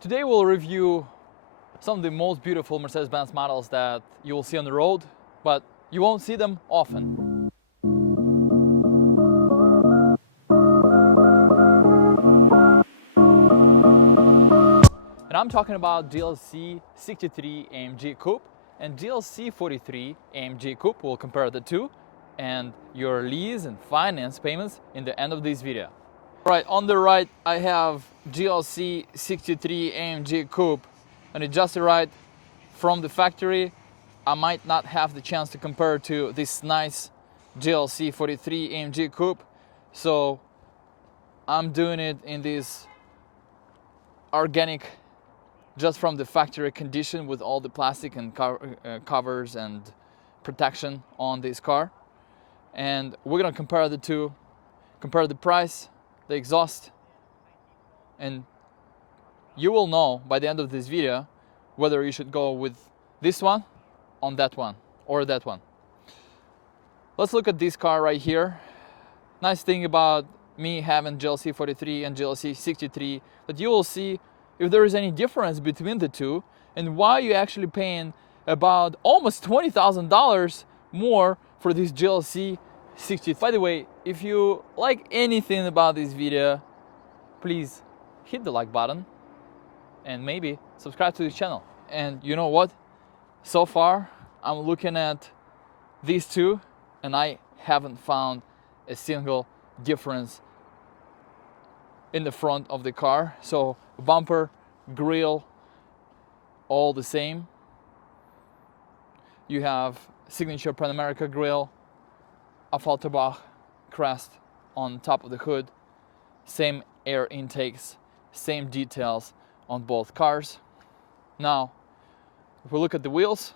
Today we'll review some of the most beautiful Mercedes-Benz models that you will see on the road, but you won't see them often. And I'm talking about GLC 63 AMG Coupe and GLC 43 AMG Coupe. We'll compare the two and your lease and finance payments in the end of this video. Right, on the right I have GLC 63 AMG Coupe, and it just arrived from the factory. I might not have the chance to compare to this nice GLC 43 AMG Coupe, so I'm doing it in this organic, just from the factory condition, with all the plastic and covers and protection on this car. And we're gonna compare the two, compare the price, the exhaust, and you will know by the end of this video whether you should go with this one, on that one, or that one. Let's look at this car right here. Nice thing about me having GLC 43 and GLC 63, that you will see if there is any difference between the two and why you're actually paying about almost $20,000 more for this GLC 60. By the way, if you like anything about this video, please hit the like button and maybe subscribe to this channel. And you know what? So far, I'm looking at these two and I haven't found a single difference in the front of the car. So bumper, grille, all the same. You have signature Pan America grille, Affalterbach crest on top of the hood, same air intakes, same details on both cars. Now, if we look at the wheels,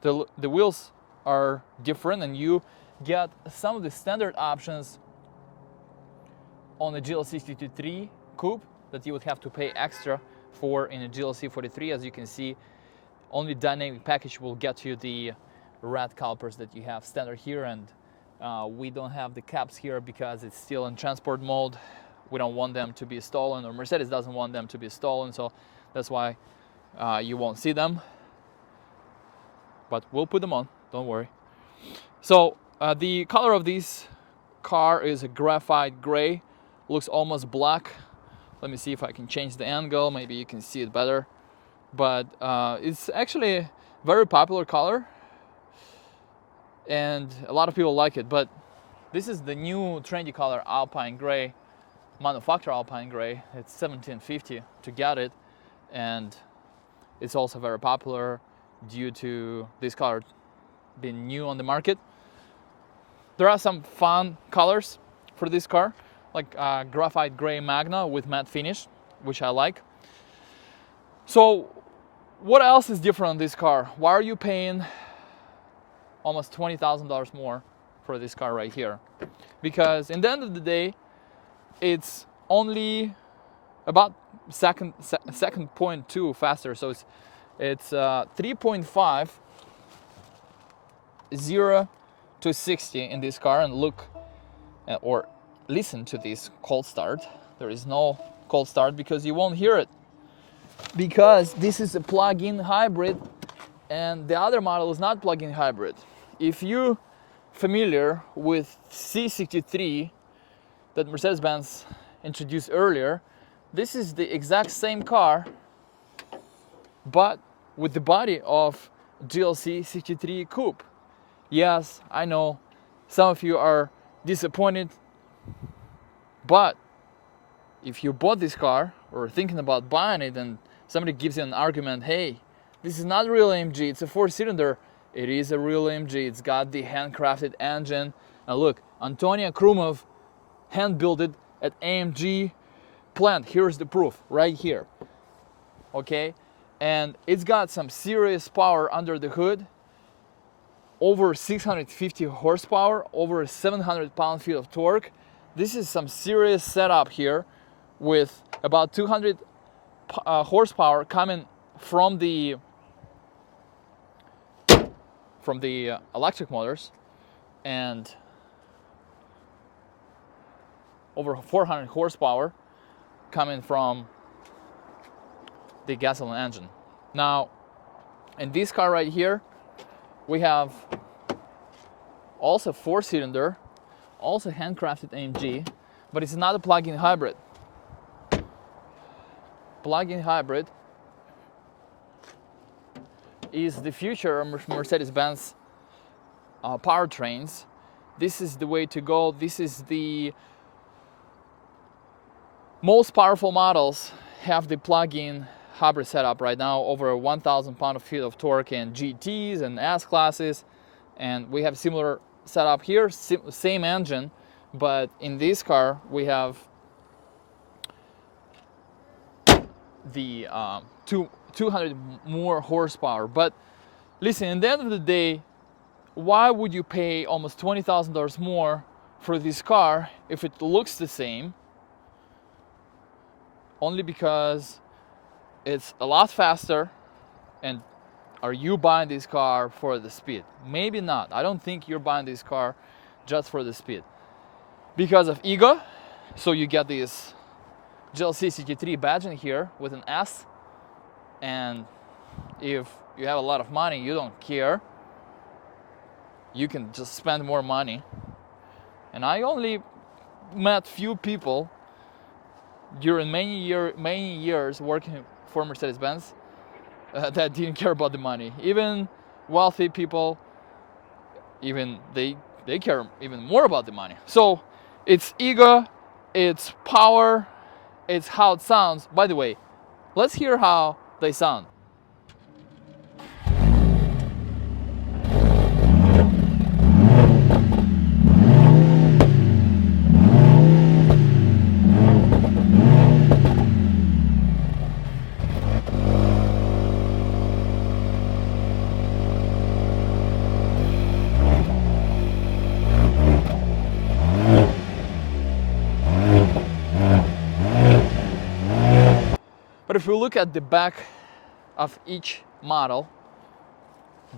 the wheels are different, and you get some of the standard options on the GLC 63 Coupe that you would have to pay extra for in a GLC 43. As you can see, only dynamic package will get you the red calipers that you have standard here, and we don't have the caps here because it's still in transport mode. We don't want them to be stolen, or Mercedes doesn't want them to be stolen, so that's why you won't see them. But we'll put them on, don't worry. So the color of this car is a graphite gray, looks almost black. Let me see if I can change the angle, maybe you can see it better. But it's actually a very popular color and a lot of people like it. But this is the new trendy color, Alpine Gray, manufacturer Alpine Gray. It's $17.50 to get it, and it's also very popular due to this color being new on the market. There are some fun colors for this car, like graphite gray Magna with matte finish, which I like. So what else is different on this car? Why are you paying almost $20,000 more for this car right here? Because in the end of the day, it's only about second 0.2 faster. So it's 3.5 0 to 60 in this car. And look, or listen to this cold start. There is no cold start because you won't hear it, because this is a plug-in hybrid and the other model is not plug-in hybrid. If you're familiar with C63 that Mercedes-Benz introduced earlier, this is the exact same car but with the body of GLC 63 Coupe. Yes, I know some of you are disappointed, but if you bought this car or thinking about buying it and somebody gives you an argument, hey, this is not a real AMG, it's a 4-cylinder. It is a real AMG, it's got the handcrafted engine. Now look, Antonia Krumov hand-built it at AMG plant. Here's the proof, right here. Okay, and it's got some serious power under the hood. Over 650 horsepower, over 700 pound-feet of torque. This is some serious setup here, with about 200 horsepower coming from the electric motors, and over 400 horsepower coming from the gasoline engine. Now, in this car right here, we have also 4-cylinder, also handcrafted AMG, but it's not a plug-in hybrid. Plug-in hybrid is the future of Mercedes-Benz powertrains. This is the way to go. This is the most powerful models have the plug-in hybrid setup right now, over 1,000 pound-feet of torque in GTs and S-classes, and we have similar setup here, same engine, but in this car we have the 200 more horsepower. But listen, at the end of the day, why would you pay almost $20,000 more for this car if it looks the same? Only because it's a lot faster. And are you buying this car for the speed? Maybe not. I don't think you're buying this car just for the speed. Because of ego, so you get this GLC CT3 badge in here with an S, and if you have a lot of money, you don't care. You can just spend more money. And I only met few people during many years working for Mercedes-Benz that didn't care about the money. Even wealthy people, even they care even more about the money. So it's ego, it's power, it's how it sounds. By the way, let's hear how they sound. But if we look at the back of each model,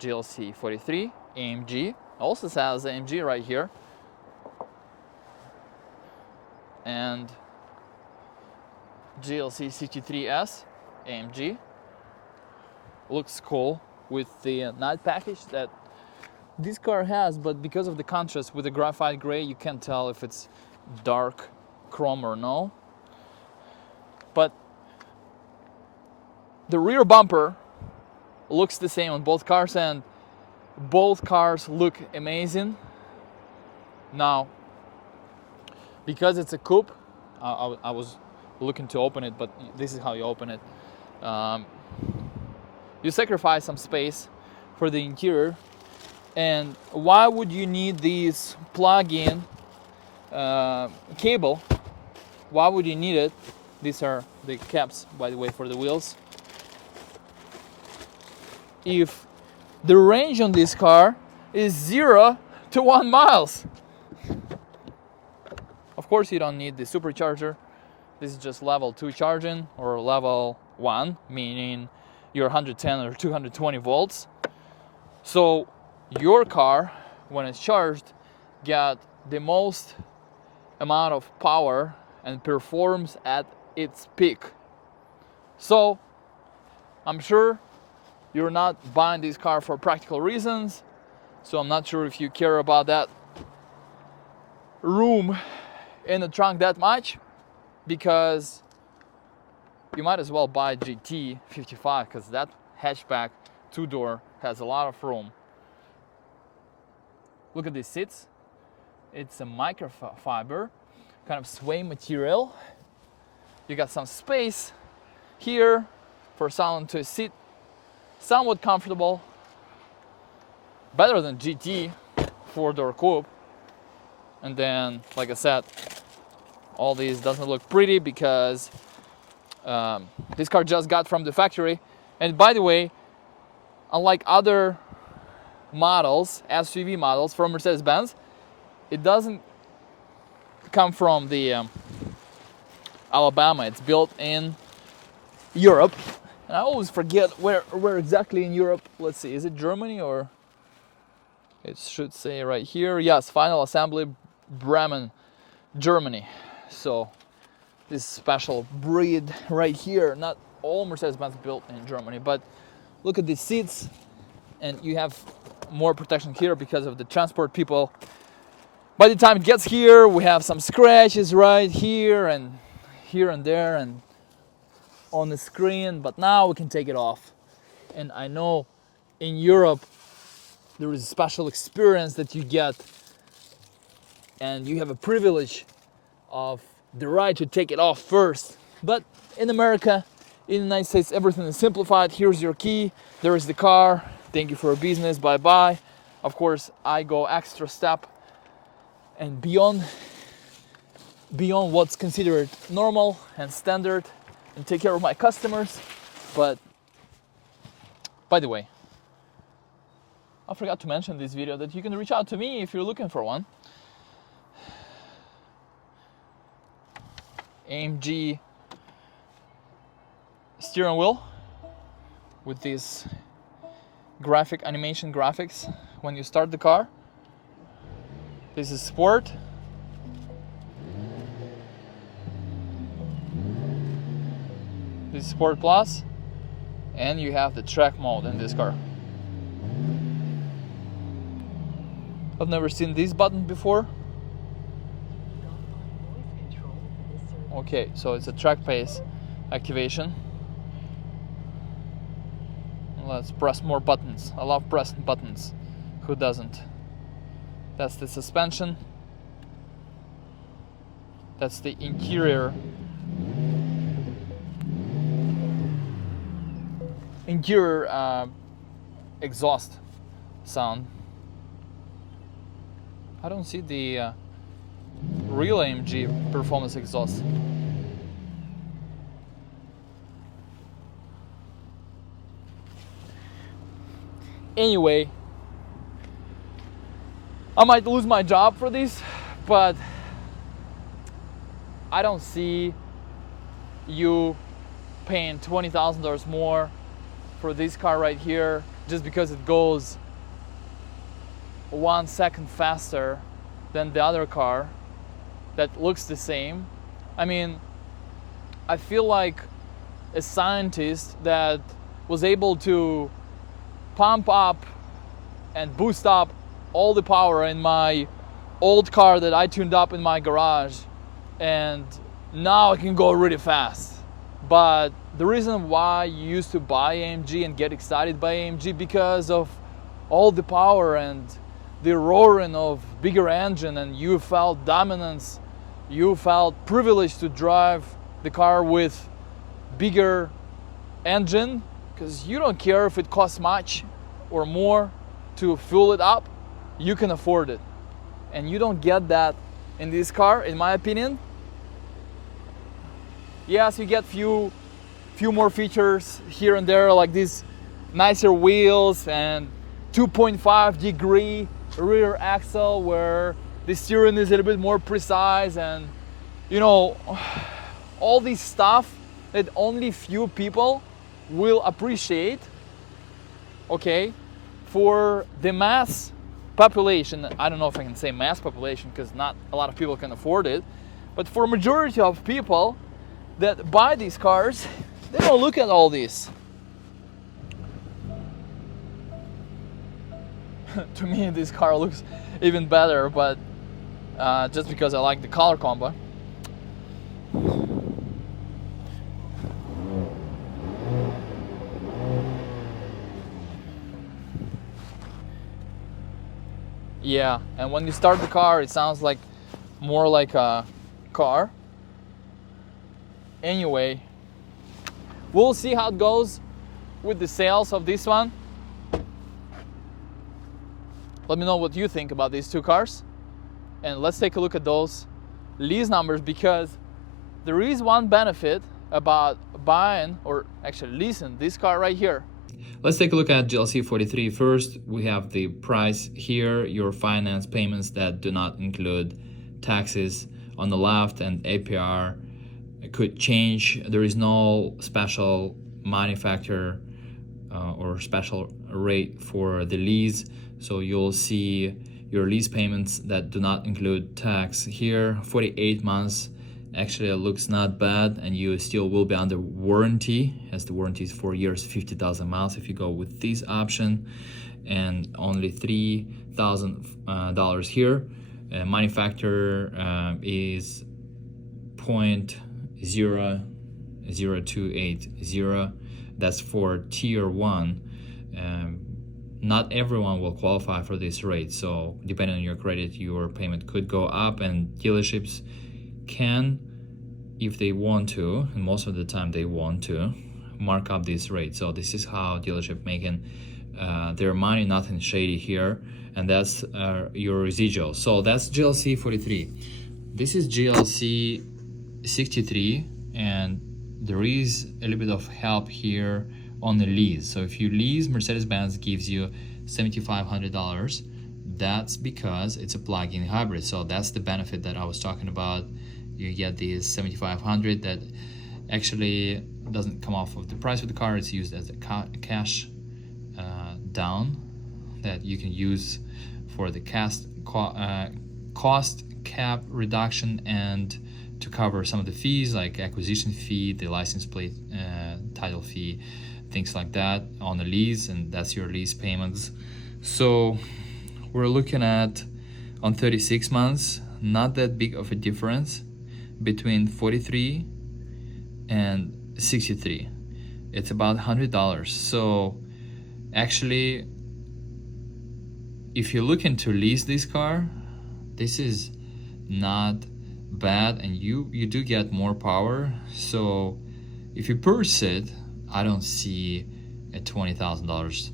GLC 43 AMG also says AMG right here, and GLC 63S AMG looks cool with the night package that this car has, but because of the contrast with the graphite gray, you can't tell if it's dark chrome or no. But the rear bumper looks the same on both cars, and both cars look amazing. Now, because it's a coupe, I was looking to open it, but this is how you open it. You sacrifice some space for the interior. And why would you need these plug-in cable? Why would you need it? These are the caps, by the way, for the wheels. If the range on this car is 0 to 1 miles. Of course, you don't need the supercharger. This is just level 2 charging, or level 1, meaning you're 110 or 220 volts. So your car, when it's charged, got the most amount of power and performs at its peak. So I'm sure you're not buying this car for practical reasons, so I'm not sure if you care about that room in the trunk that much, because you might as well buy GT 55, because that hatchback 2-door has a lot of room. Look at these seats. It's a microfiber kind of suede material. You got some space here for someone to sit, somewhat comfortable, better than GT 4-door coupe. And then, like I said, all these doesn't look pretty because this car just got from the factory. And by the way, unlike other models, SUV models from Mercedes-Benz, it doesn't come from the Alabama. It's built in Europe. And I always forget where exactly in Europe. Let's see, is it Germany, or it should say right here. Yes, final assembly, Bremen, Germany. So this special breed right here, not all Mercedes-Benz built in Germany. But look at these seats, and you have more protection here because of the transport people. By the time it gets here, we have some scratches right here and there and on the screen, but now we can take it off. And I know in Europe there is a special experience that you get, and you have a privilege of the right to take it off first. But in America, in the United States, everything is simplified. Here's your key, there is the car, thank you for your business, bye bye. Of course, I go extra step and beyond what's considered normal and standard, and take care of my customers. But by the way, I forgot to mention in this video that you can reach out to me if you're looking for one. AMG steering wheel with these animation graphics when you start the car. This is Sport. This is Sport Plus. And you have the track mode in this car. I've never seen this button before. Okay, so it's a track pace activation. Let's press more buttons. I love pressing buttons. Who doesn't? That's the suspension. That's the interior exhaust sound. I don't see the real AMG performance exhaust. Anyway, I might lose my job for this, but I don't see you paying $20,000 more for this car right here just because it goes 1 second faster than the other car that looks the same. I mean, I feel like a scientist that was able to pump up and boost up all the power in my old car that I tuned up in my garage, and now I can go really fast. But the reason why you used to buy AMG and get excited by AMG because of all the power and the roaring of bigger engine, and you felt dominance, you felt privileged to drive the car with bigger engine because you don't care if it costs much or more to fuel it up. You can afford it, and you don't get that in this car, in my opinion. Yes, you get few more features here and there, like these nicer wheels and 2.5-degree rear axle where the steering is a little bit more precise, and you know, all this stuff that only few people will appreciate. Okay, for the mass population, I don't know if I can say mass population because not a lot of people can afford it, but for a majority of people that buy these cars, they don't look at all this. To me, this car looks even better, but just because I like the color combo. Yeah, and when you start the car, it sounds like more like a car. Anyway, we'll see how it goes with the sales of this one. Let me know what you think about these two cars. And let's take a look at those lease numbers, because there is one benefit about buying, or actually leasing, this car right here. Let's take a look at GLC 43 first. We have the price here, your finance payments that do not include taxes on the left, and APR could change. There is no special manufacturer or special rate for the lease. So you'll see your lease payments that do not include tax here, 48 months Actually, it looks not bad, and you still will be under warranty, as the warranty is 4 years, 50,000 miles if you go with this option, and only $3,000 here. Manufacturer is 0.00280. That's for tier 1. Not everyone will qualify for this rate, so depending on your credit, your payment could go up, and dealerships can, if they want to, and most of the time they want to, mark up this rate. So this is how dealership making their money, nothing shady here. And that's your residual. So that's GLC 43. This is GLC 63, and there is a little bit of help here on the lease. So if you lease, Mercedes-Benz gives you $7,500. That's because it's a plug-in hybrid. So that's the benefit that I was talking about. You get this $7,500 that actually doesn't come off of the price of the car. It's used as a cash down that you can use for the cost cap reduction and to cover some of the fees like acquisition fee, the license plate, title fee, things like that on the lease, and that's your lease payments. So we're looking at, on 36 months, not that big of a difference between 43 and 63. It's about $100. So actually, if you're looking to lease this car, this is not bad, and you do get more power. So if you purchase it, I don't see a $20,000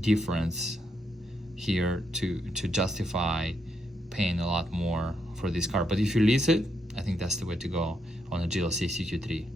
difference here to justify paying a lot more for this car. But if you lease it, I think that's the way to go on a GLC CQ3.